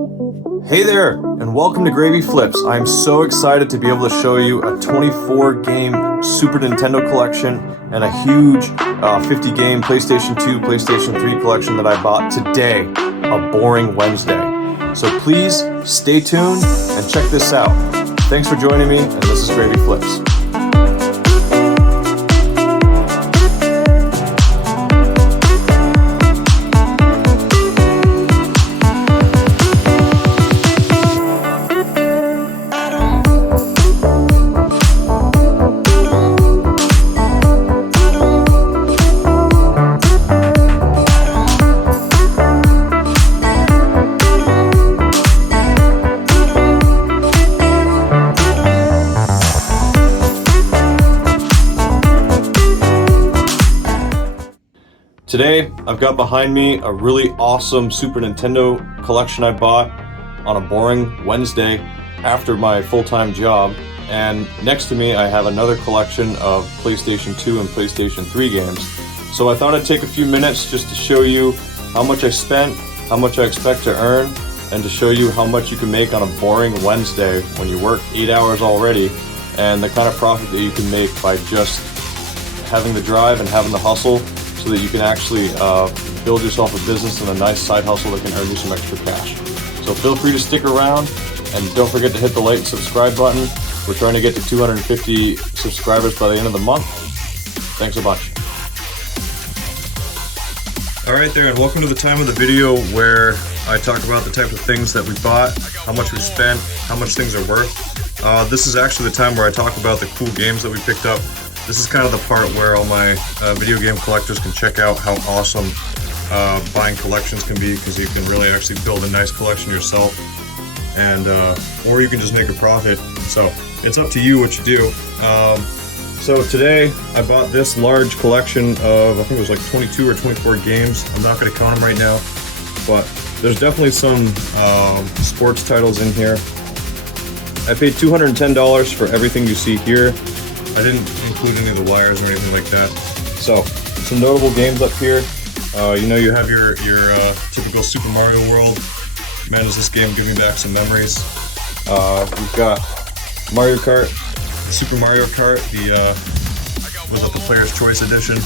Hey there, and welcome to Gravy Flips. I'm so excited to be able to show you a 24-game Super Nintendo collection and a huge 50-game PlayStation 2, PlayStation 3 collection that I bought today, a boring Wednesday. So please stay tuned and check this out. Thanks for joining me, and this is Gravy Flips. Today, I've got behind me a really awesome Super Nintendo collection I bought on a boring Wednesday after my full-time job. And next to me, I have another collection of PlayStation 2 and PlayStation 3 games. So I thought I'd take a few minutes just to show you how much I spent, how much I expect to earn, and to show you how much you can make on a boring Wednesday when you work 8 hours already, and the kind of profit that you can make by just having the drive and having the hustle, so that you can actually build yourself a business and a nice side hustle that can earn you some extra cash. So feel free to stick around, and don't forget to hit the like and subscribe button. We're trying to get to 250 subscribers by the end of the month. Thanks a bunch. Alright there, and welcome to the time of the video where I talk about the type of things that we bought, how much we spent, how much things are worth. This is actually the time where I talk about the cool games that we picked up. This is kind of the part where all my video game collectors can check out how awesome buying collections can be, because you can really actually build a nice collection yourself, and or you can just make a profit. So it's up to you what you do. So today I bought this large collection of, I think it was like 22 or 24 games. I'm not going to count them right now, but there's definitely some sports titles in here. I paid $210 for everything you see here. I didn't include any of the wires or anything like that. So, some notable games up here. You have your typical Super Mario World. Man, does this game give me back some memories. We've got Mario Kart, Super Mario Kart, with the Player's Choice Edition.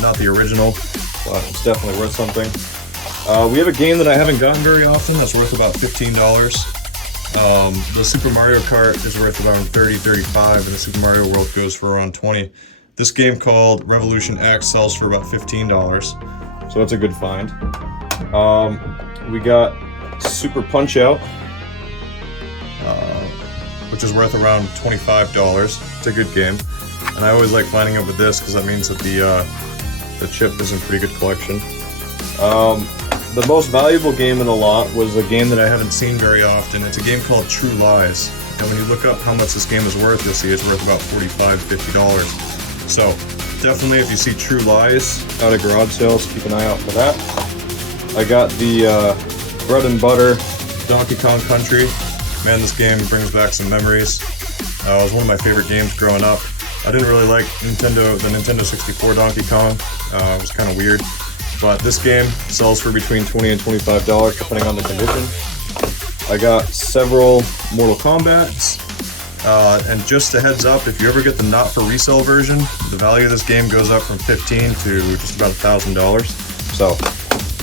Not the original, but it's definitely worth something. We have a game that I haven't gotten very often that's worth about $15. The Super Mario Kart is worth around $30-$35, and the Super Mario World goes for around $20. This game called Revolution X sells for about $15, so that's a good find. We got Super Punch-Out, which is worth around $25. It's a good game, and I always like finding out with this because that means that the chip is in pretty good collection. The most valuable game in the lot was a game that I haven't seen very often. It's a game called True Lies. And when you look up how much this game is worth, you'll see it's worth about $45-$50. So definitely, if you see True Lies out at garage sales, keep an eye out for that. I got the bread and butter Donkey Kong Country. Man, this game brings back some memories. It was one of my favorite games growing up. I didn't really like the Nintendo 64 Donkey Kong. It was kind of weird. But this game sells for between $20 and $25, depending on the condition. I got several Mortal Kombats. And just a heads up, if you ever get the not for resale version, the value of this game goes up from $15 to just about $1,000. So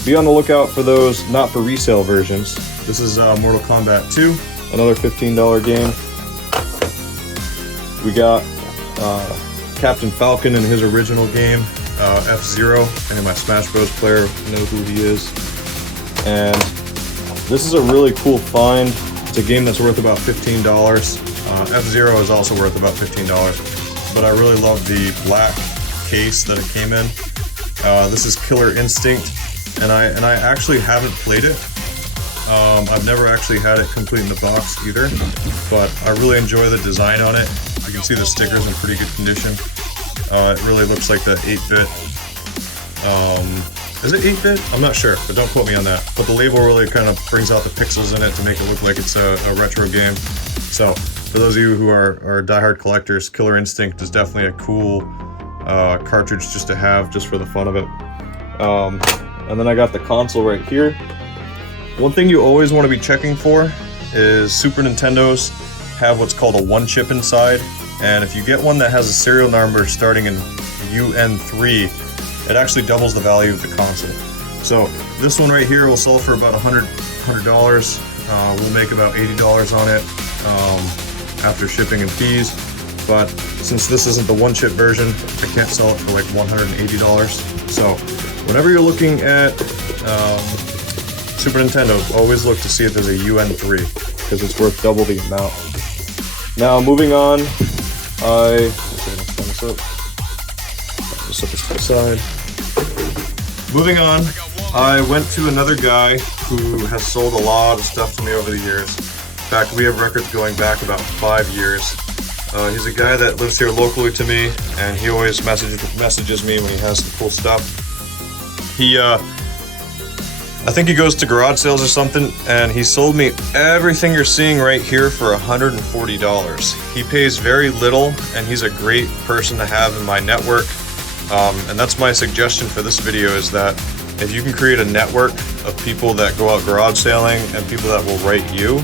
be on the lookout for those not for resale versions. This is Mortal Kombat 2, another $15 game. We got Captain Falcon and his original game. F-Zero, and my Smash Bros. Player knows who he is. And this is a really cool find. It's a game that's worth about $15. F-Zero is also worth about $15, but I really love the black case that it came in. This is Killer Instinct, and I actually haven't played it. I've never actually had it complete in the box either, but I really enjoy the design on it. You can see the stickers in pretty good condition. It really looks like the 8-bit, is it 8-bit? I'm not sure, but don't quote me on that. But the label really kind of brings out the pixels in it to make it look like it's a retro game. So, for those of you who are diehard collectors, Killer Instinct is definitely a cool cartridge just to have, just for the fun of it. And then I got the console right here. One thing you always want to be checking for is Super Nintendos have what's called a one chip inside, and if you get one that has a serial number starting in UN3, it actually doubles the value of the console. So this one right here will sell for about $100. We'll make about $80 on it after shipping and fees. But since this isn't the one chip version, I can't sell it for like $180. So whenever you're looking at Super Nintendo, always look to see if there's a UN3 because it's worth double the amount. Now moving on, set this to the side. Moving on, I went to another guy who has sold a lot of stuff to me over the years. In fact, we have records going back about 5 years. He's a guy that lives here locally to me, and he always messages me when he has some cool stuff. I think he goes to garage sales or something, and he sold me everything you're seeing right here for $140. He pays very little, and he's a great person to have in my network. And that's my suggestion for this video, is that if you can create a network of people that go out garage sailing and people that will write you,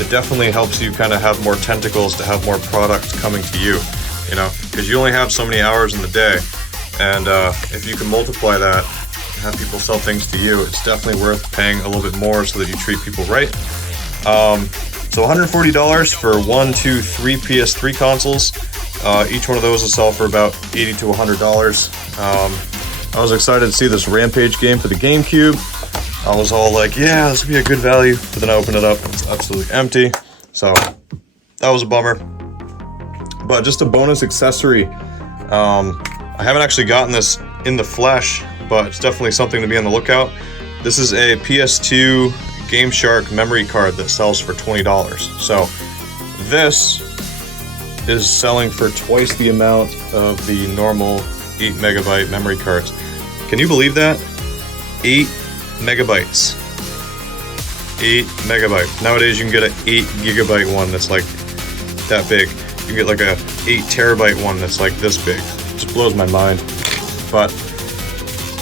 it definitely helps you kind of have more tentacles to have more product coming to you, you know, because you only have so many hours in the day. And if you can multiply that, have people sell things to you, it's definitely worth paying a little bit more so that you treat people right. So $140 for 1, 2, 3 PS3 consoles. Each one of those will sell for about $80 to $100. I was excited to see this Rampage game for the GameCube. I was all like, yeah, this would be a good value, but then I opened it up, it's absolutely empty. So that was a bummer. But just a bonus accessory. I haven't actually gotten this in the flesh, but it's definitely something to be on the lookout. This is a PS2 Game Shark memory card that sells for $20. So this is selling for twice the amount of the normal 8 megabyte memory cards. Can you believe that? 8 megabytes. 8 megabyte. Nowadays you can get an 8 gigabyte one that's like that big. You can get like a 8 terabyte one that's like this big. It just blows my mind. But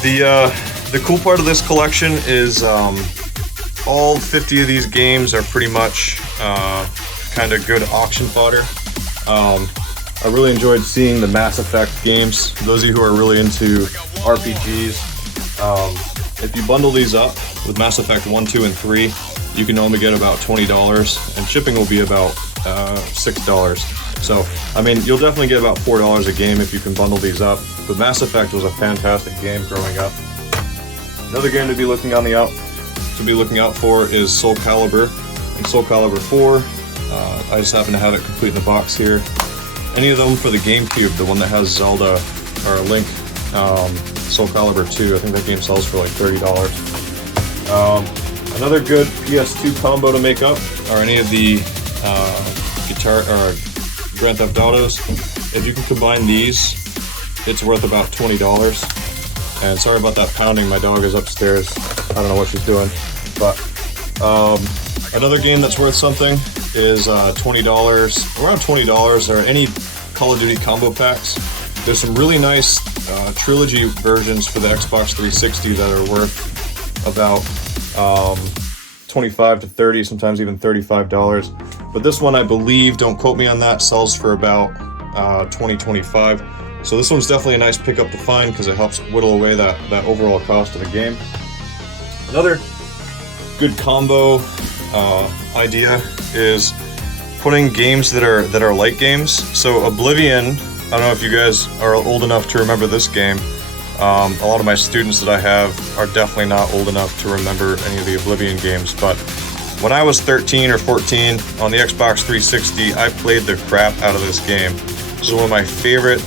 the cool part of this collection is all 50 of these games are pretty much kind of good auction fodder. I really enjoyed seeing the Mass Effect games. Those of you who are really into RPGs, if you bundle these up with Mass Effect 1, 2, and 3, you can only get about $20, and shipping will be about $6. So, I mean, you'll definitely get about $4 a game if you can bundle these up. But Mass Effect was a fantastic game growing up. Another game to be looking out for is Soul Calibur and Soul Calibur 4. I just happen to have it complete in the box here. Any of them for the GameCube, the one that has Zelda or Link, Soul Calibur 2, I think that game sells for like $30. Another good PS2 combo to make up are any of the Grand Theft Autos. If you can combine these, it's worth about $20. And sorry about that pounding, my dog is upstairs. I don't know what she's doing. But another game that's worth something is $20, around $20, or any Call of Duty combo packs. There's some really nice trilogy versions for the Xbox 360 that are worth about $25 to $30, sometimes even $35. But this one, I believe, don't quote me on that, sells for about $20-25. So this one's definitely a nice pickup to find because it helps whittle away that overall cost of the game. Another good combo idea is putting games that are light games. So Oblivion, I don't know if you guys are old enough to remember this game. A lot of my students that I have are definitely not old enough to remember any of the Oblivion games, but when I was 13 or 14 on the Xbox 360, I played the crap out of this game. This is one of my favorite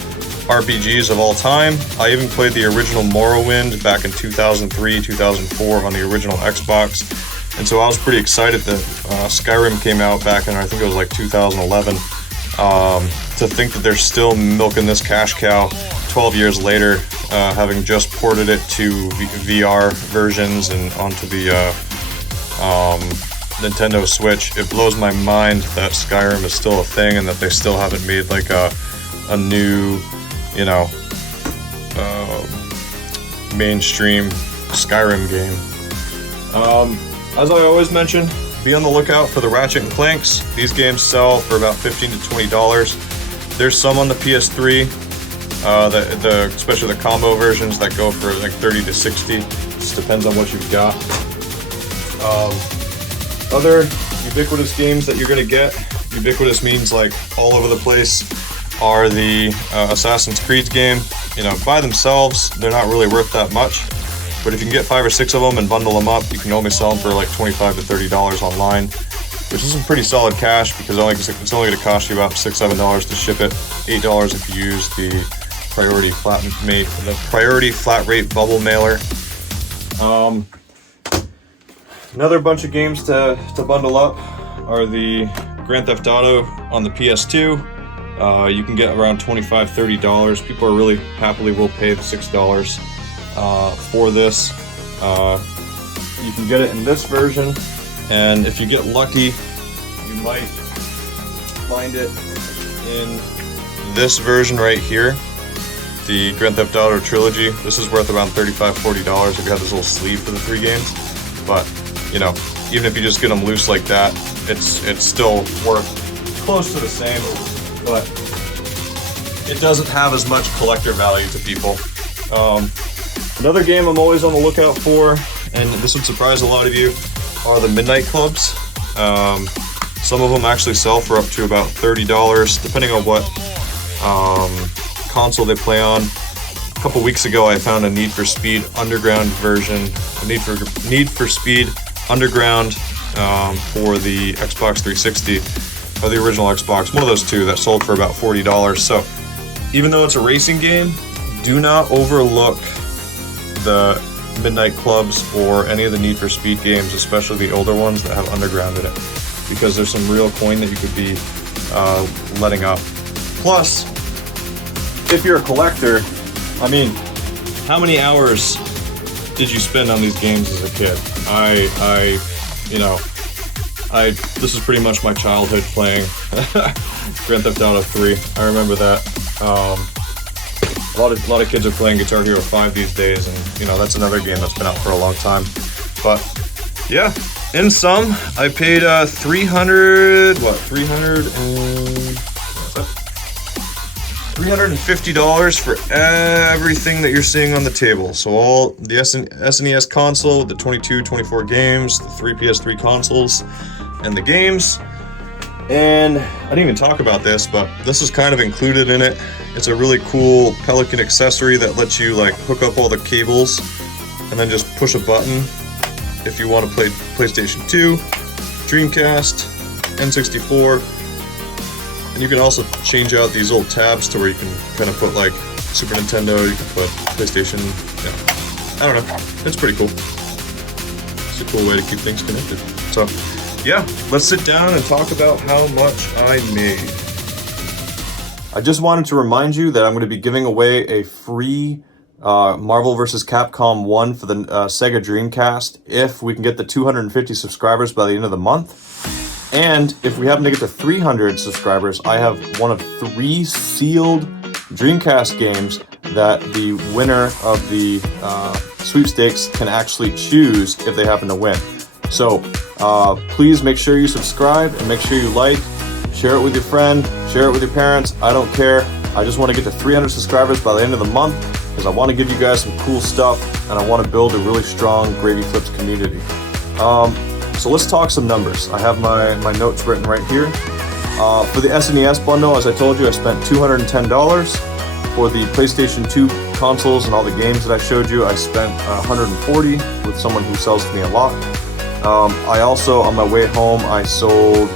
RPGs of all time. I even played the original Morrowind back in 2003, 2004 on the original Xbox. And so I was pretty excited that Skyrim came out back in, I think it was like 2011. To think that they're still milking this cash cow 12 years later, having just ported it to VR versions and onto the Nintendo Switch. It blows my mind that Skyrim is still a thing and that they still haven't made like a new, you know, mainstream Skyrim game. As I always mention, be on the lookout for the Ratchet and Clanks. These games sell for about $15 to $20. There's some on the PS3, especially the combo versions that go for like 30 to 60. Just depends on what you've got. Other ubiquitous games that you're gonna get, ubiquitous means like all over the place, are the Assassin's Creed game. You know, by themselves, they're not really worth that much. But if you can get 5 or 6 of them and bundle them up, you can only sell them for like $25 to $30 online, which is some pretty solid cash because it's only going to cost you about $6 to $7 to ship it. $8 if you use the priority flat rate bubble mailer. Another bunch of games to bundle up are the Grand Theft Auto on the PS2. You can get around $25 to $30. People are really happily will pay the $6 for this. You can get it in this version, and if you get lucky, you might find it in this version right here, the Grand Theft Auto Trilogy. This is worth around $35 to $40 if you have this little sleeve for the 3 games. But, you know, even if you just get them loose like that, it's still worth close to the same, but it doesn't have as much collector value to people. Another game I'm always on the lookout for, and this would surprise a lot of you, are the Midnight Clubs. Some of them actually sell for up to about $30, depending on what console they play on. A couple weeks ago, I found a Need for Speed Underground version, Need for Speed Underground for the Xbox 360, or the original Xbox, one of those two, that sold for about $40. So even though it's a racing game, do not overlook the Midnight Clubs or any of the Need for Speed games, especially the older ones that have Underground in it, because there's some real coin that you could be letting up. Plus, if you're a collector, I mean, how many hours did you spend on these games as a kid? This is pretty much my childhood playing Grand Theft Auto 3. I remember that. A lot of kids are playing Guitar Hero 5 these days, and you know, that's another game that's been out for a long time. But yeah, in sum, I paid $350 for everything that you're seeing on the table. So all the SNES console, the 22, 24 games, the 3 PS3 consoles, and the games. And I didn't even talk about this, but this is kind of included in it. It's a really cool Pelican accessory that lets you like hook up all the cables and then just push a button if you want to play PlayStation 2, Dreamcast, N64. And you can also change out these little tabs to where you can kind of put like Super Nintendo, you can put PlayStation, I don't know, it's pretty cool. It's a cool way to keep things connected. So yeah, let's sit down and talk about how much I made. I just wanted to remind you that I'm going to be giving away a free Marvel vs. Capcom 1 for the Sega Dreamcast if we can get the 250 subscribers by the end of the month. And if we happen to get to 300 subscribers, I have one of 3 sealed Dreamcast games that the winner of the sweepstakes can actually choose if they happen to win. So please make sure you subscribe and make sure you like, share it with your friend, share it with your parents. I don't care. I just want to get to 300 subscribers by the end of the month because I want to give you guys some cool stuff and I want to build a really strong Gravy Clips community. So let's talk some numbers. I have my notes written right here. For the SNES bundle, as I told you, I spent $210. For the PlayStation 2 consoles and all the games that I showed you, I spent $140 with someone who sells to me a lot. I also, on my way home, I sold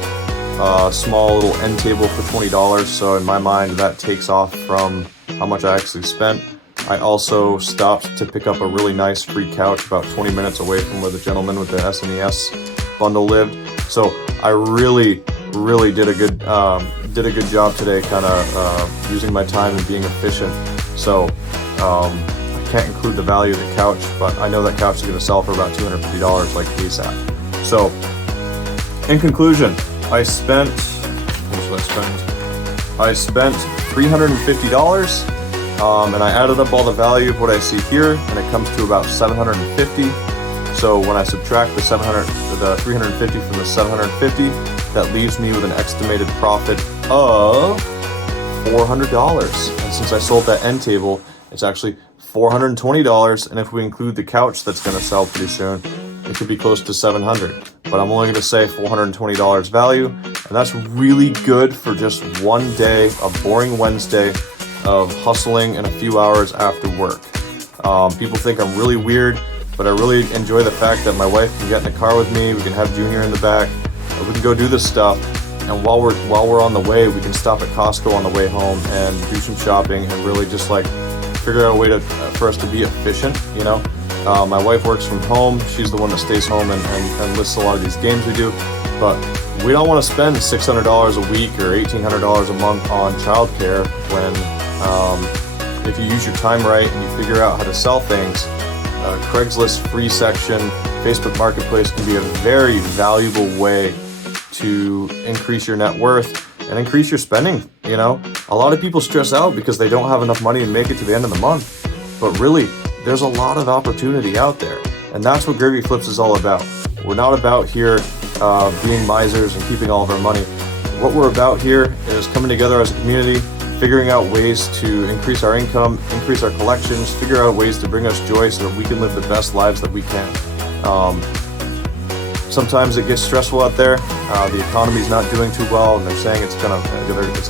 a small little end table for $20, so in my mind that takes off from how much I actually spent. I also stopped to pick up a really nice free couch about 20 minutes away from where the gentleman with the SNES bundle lived. So I really did a good job today, kind of using my time and being efficient. So I can't include the value of the couch, but I know that couch is going to sell for about $250 like ASAP. So in conclusion, I spent $350, and I added up all the value of what I see here, and it comes to about $750. So when I subtract the 350 from the 750, that leaves me with an estimated profit of $400. And since I sold that end table, it's actually $420. And if we include the couch that's going to sell pretty soon, it could be close to $700. But I'm only going to say $420 value. And that's really good for just one day, a boring Wednesday of hustling in a few hours after work. People think I'm really weird, but I really enjoy the fact that my wife can get in the car with me. We can have Junior in the back. We can go do this stuff. And while we're on the way, we can stop at Costco on the way home and do some shopping and really just like figure out a way for us to be efficient, you know? My wife works from home. She's the one that stays home and lists a lot of these games we do. But we don't want to spend $600 a week or $1,800 a month on childcare when if you use your time right and you figure out how to sell things, Craigslist free section, Facebook Marketplace can be a very valuable way to increase your net worth and increase your spending. You know, a lot of people stress out because they don't have enough money to make it to the end of the month, but really there's a lot of opportunity out there, and that's what Gravy Flips is all about. We're not about here being misers and keeping all of our money. What we're about here is coming together as a community, figuring out ways to increase our income, increase our collections, figure out ways to bring us joy so that we can live the best lives that we can. Sometimes it gets stressful out there. The economy's not doing too well, and they're saying it's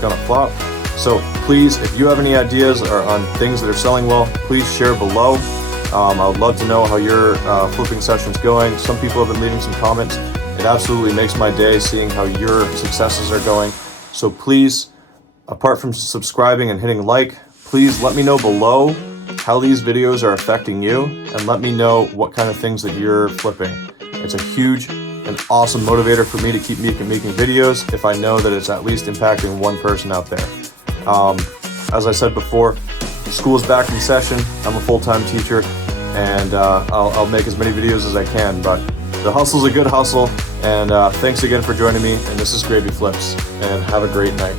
gonna flop. So please, if you have any ideas or on things that are selling well, please share below. I would love to know how your flipping session's going. Some people have been leaving some comments. It absolutely makes my day seeing how your successes are going. So please, apart from subscribing and hitting like, please let me know below how these videos are affecting you, and let me know what kind of things that you're flipping. It's a huge and awesome motivator for me to keep making videos if I know that it's at least impacting one person out there. As I said before, school's back in session. I'm a full-time teacher, and I'll make as many videos as I can, but the hustle's a good hustle. And thanks again for joining me, and this is Gravy Flips, and have a great night.